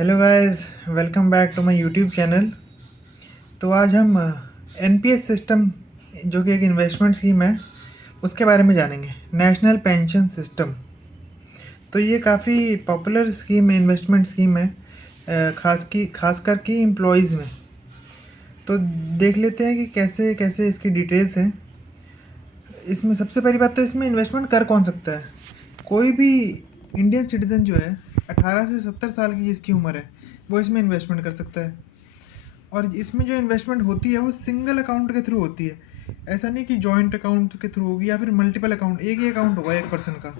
Hello guys, welcome back to my YouTube channel. तो आज हम एनपीएस सिस्टम जो कि एक इन्वेस्टमेंट स्कीम है उसके बारे में जानेंगे। National pension system. तो ये काफ़ी पॉपुलर स्कीम है, इन्वेस्टमेंट स्कीम है, खास करके एम्प्लॉयज़ में। तो देख लेते हैं कि कैसे कैसे इसकी डिटेल्स हैं। इसमें सबसे पहली बात तो इसमें इन्वेस्टमेंट कर कौन सकता है। कोई भी इंडियन सिटीज़न जो है 18 से 70 साल की जिसकी उम्र है वो इसमें इन्वेस्टमेंट कर सकता है। और इसमें जो इन्वेस्टमेंट होती है वो सिंगल अकाउंट के थ्रू होती है। ऐसा नहीं कि जॉइंट अकाउंट के थ्रू होगी या फिर मल्टीपल अकाउंट, एक ही अकाउंट होगा एक पर्सन का।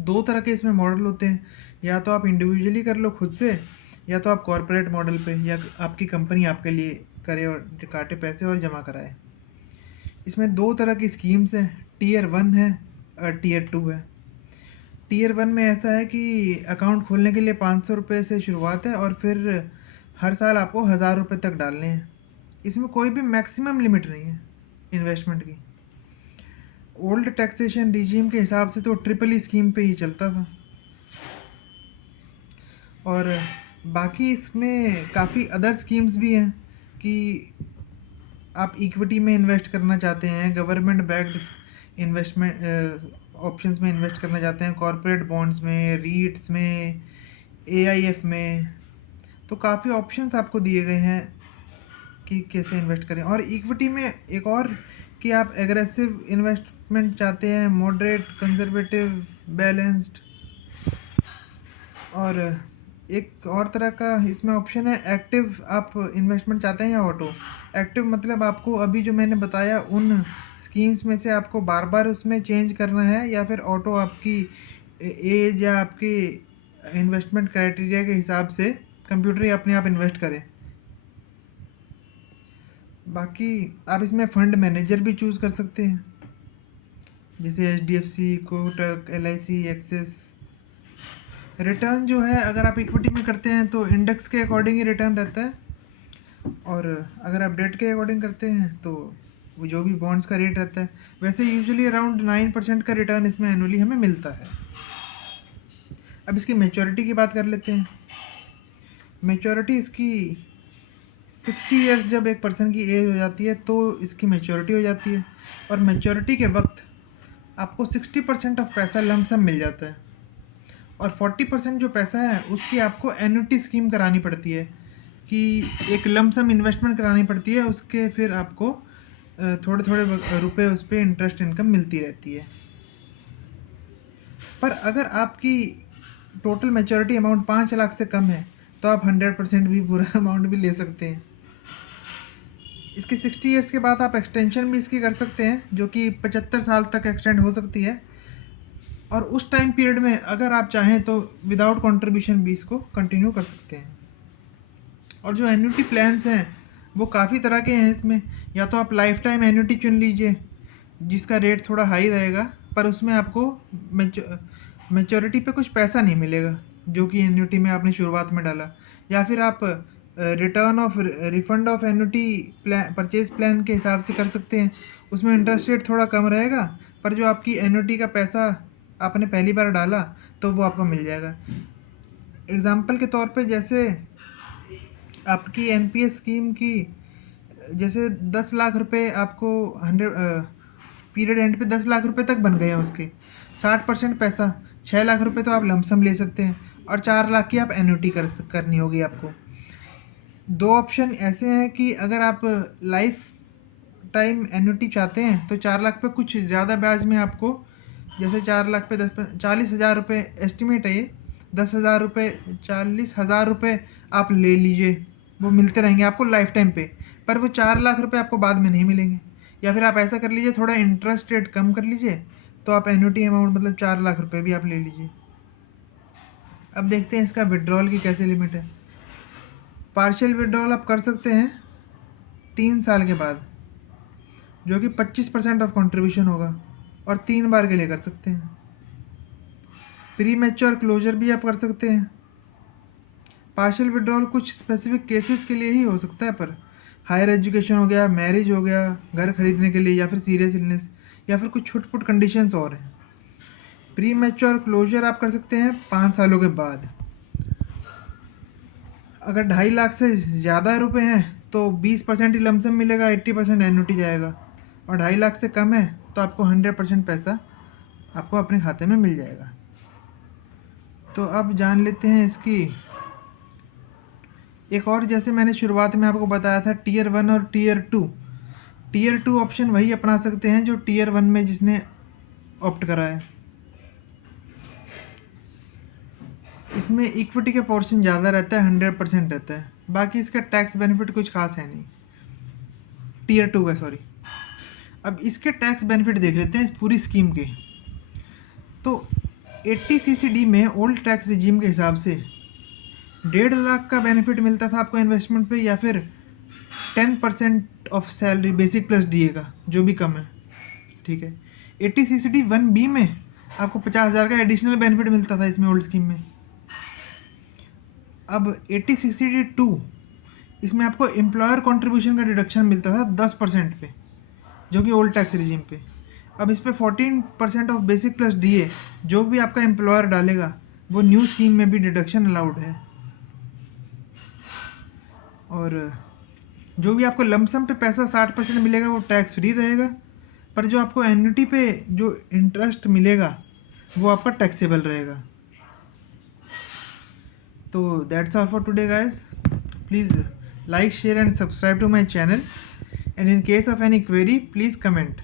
दो तरह के इसमें मॉडल होते हैं, या तो आप इंडिविजुअली कर लो खुद से, या तो आप कॉरपोरेट मॉडल पे, या आपकी कंपनी आपके लिए करे और काटे पैसे और जमा कराए। इसमें दो तरह की स्कीम्स हैं, टीयर 1 है और टीयर 2 है। टीयर 1 में ऐसा है कि अकाउंट खोलने के लिए 500 रुपये से शुरुआत है और फिर हर साल आपको 1000 रुपये तक डालने हैं। इसमें कोई भी मैक्सिमम लिमिट नहीं है इन्वेस्टमेंट की। ओल्ड टैक्सेशन रिजीम के हिसाब से तो ट्रिपल ई स्कीम पे ही चलता था। और बाकी इसमें काफ़ी अदर स्कीम्स भी हैं कि आप इक्विटी में इन्वेस्ट करना चाहते हैं, गवर्नमेंट बैक्ड इन्वेस्टमेंट ऑप्शंस में इन्वेस्ट करना चाहते हैं, कॉरपोरेट बॉन्ड्स में, रीट्स में, एआईएफ में। तो काफ़ी ऑप्शंस आपको दिए गए हैं कि कैसे इन्वेस्ट करें। और इक्विटी में एक और कि आप एग्रेसिव इन्वेस्टमेंट चाहते हैं, मॉडरेट, कंजर्वेटिव, बैलेंस्ड। और एक और तरह का इसमें ऑप्शन है एक्टिव, आप इन्वेस्टमेंट चाहते हैं या ऑटो। एक्टिव मतलब आपको अभी जो मैंने बताया उन स्कीम्स में से आपको बार बार उसमें चेंज करना है, या फिर ऑटो आपकी एज या आपकी इन्वेस्टमेंट क्राइटेरिया के हिसाब से कंप्यूटर ही अपने आप इन्वेस्ट करे। बाकी आप इसमें फ़ंड मैनेजर भी चूज़ कर सकते हैं, जैसे HDFC, Kotak, LIC, axis. Return जो है अगर आप इक्विटी में करते हैं तो इंडेक्स के अकॉर्डिंग ही रिटर्न रहता है, और अगर आप डेट के अकॉर्डिंग करते हैं तो वो जो भी बॉन्ड्स का रेट रहता है। वैसे यूजुअली अराउंड 9% का रिटर्न इसमें एनुअली हमें मिलता है। अब इसकी मैच्योरिटी की बात कर लेते हैं। मैच्योरिटी इसकी 60 ईयर्स, जब एक पर्सन की एज हो जाती है तो इसकी मैच्योरिटी हो जाती है। और मैच्योरिटी के वक्त आपको 60% ऑफ पैसा लमसम मिल जाता है, और 40% जो पैसा है उसकी आपको एन्युटी स्कीम करानी पड़ती है, कि एक लमसम इन्वेस्टमेंट करानी पड़ती है, उसके फिर आपको थोड़े थोड़े रुपए उस पर इंटरेस्ट इनकम मिलती रहती है। पर अगर आपकी टोटल मैच्योरिटी अमाउंट 5 लाख से कम है तो आप 100% भी पूरा अमाउंट भी ले सकते हैं। इसकी 60 ईयर्स के बाद आप एक्सटेंशन भी इसकी कर सकते हैं, जो कि 75 साल तक एक्सटेंड हो सकती है। और उस टाइम पीरियड में अगर आप चाहें तो विदाउट कंट्रीब्यूशन भी इसको कंटिन्यू कर सकते हैं। और जो एन्युटी प्लान्स हैं वो काफ़ी तरह के हैं इसमें। या तो आप लाइफ टाइम एन्युटी चुन लीजिए जिसका रेट थोड़ा हाई रहेगा, पर उसमें आपको मैच्योरिटी पे कुछ पैसा नहीं मिलेगा जो कि एन्युटी में आपने शुरुआत में डाला। या फिर आप return of refund of annuity plan, purchase plan के हिसाब से कर सकते हैं। उसमें इंटरेस्ट रेट थोड़ा कम रहेगा, पर जो आपकी एन्युटी का पैसा आपने पहली बार डाला तो वो आपको मिल जाएगा। एग्ज़ाम्पल के तौर पे जैसे आपकी एनपीएस स्कीम की, जैसे 10 लाख रुपए आपको 100 पीरियड एंड पे 10 लाख रुपए तक बन गए हैं उसके, 60% पैसा 6 लाख रुपए तो आप लमसम ले सकते हैं, और 4 लाख की आप एन्युटी करनी होगी आपको। दो ऑप्शन ऐसे हैं कि अगर आप लाइफ टाइम एन्युटी चाहते हैं तो 4 लाख पे कुछ ज़्यादा ब्याज में आपको, जैसे 4 लाख पे 40,000 रुपये एस्टिमेट है ये, 10,000 रुपये, 40,000 रुपये आप ले लीजिए, वो मिलते रहेंगे आपको लाइफ टाइम पे। पर वो 4 लाख रुपये आपको बाद में नहीं मिलेंगे। या फिर आप ऐसा कर लीजिए, थोड़ा इंटरेस्ट रेट कम कर लीजिए, तो आप एन्युटी अमाउंट मतलब 4 लाख रुपये भी आप ले लीजिए। अब देखते हैं इसका विड्रॉल की कैसे लिमिट है। पार्शियल विड्रॉल आप कर सकते हैं 3 साल के बाद, जो कि 25% ऑफ कंट्रीब्यूशन होगा, और 3 बार के लिए कर सकते हैं। प्री मैच्योर क्लोजर भी आप कर सकते हैं। पार्शियल विड्रॉल कुछ स्पेसिफिक केसेस के लिए ही हो सकता है, पर हायर एजुकेशन हो गया, मैरिज हो गया, घर खरीदने के लिए, या फिर सीरियस इलनेस, या फिर कुछ छुट पुट कंडीशंस और हैं। प्री मैच्योर क्लोजर आप कर सकते हैं 5 सालों के बाद। अगर 2.5 लाख से ज़्यादा रुपए हैं तो 20% ही लमसम मिलेगा, 80% एन्युटी जाएगा। और 2.5 लाख से कम है तो आपको 100% पैसा आपको अपने खाते में मिल जाएगा। तो अब जान लेते हैं इसकी एक और, जैसे मैंने शुरुआत में आपको बताया था टीयर 1 और टीयर 2। टीयर 2 ऑप्शन वही अपना सकते हैं जो टीयर 1 में जिसने ऑप्ट करा है। इसमें इक्विटी का पोर्शन ज़्यादा रहता है, 100% रहता है। बाकी इसका टैक्स बेनिफिट कुछ खास है नहीं, टीयर 2 का, सॉरी। अब इसके टैक्स बेनिफिट देख लेते हैं इस पूरी स्कीम के। तो 80CCD में ओल्ड टैक्स रिजीम के हिसाब से 1.5 लाख का बेनिफिट मिलता था आपको इन्वेस्टमेंट पे, या फिर 10% of salary basic plus DA का, जो भी कम है, ठीक है। 80CCD 1B में आपको 50,000 का एडिशनल बेनिफिट मिलता था इसमें, ओल्ड स्कीम में। अब 80CCD 2, इसमें आपको एम्प्लॉयर कंट्रीब्यूशन का डिडक्शन मिलता था 10% पे, जो कि ओल्ड टैक्स रिजीम पे। अब इस पर 14% ऑफ बेसिक प्लस DA जो भी आपका एम्प्लॉयर डालेगा वो न्यू स्कीम में भी डिडक्शन अलाउड है। और जो भी आपको लमसम पे पैसा 60% मिलेगा वो टैक्स फ्री रहेगा, पर जो आपको एन्युटी पे जो इंटरेस्ट मिलेगा वो आपका टैक्सेबल रहेगा। तो that's all for today guys. Please like, share and subscribe to my channel, and in case of any query please comment.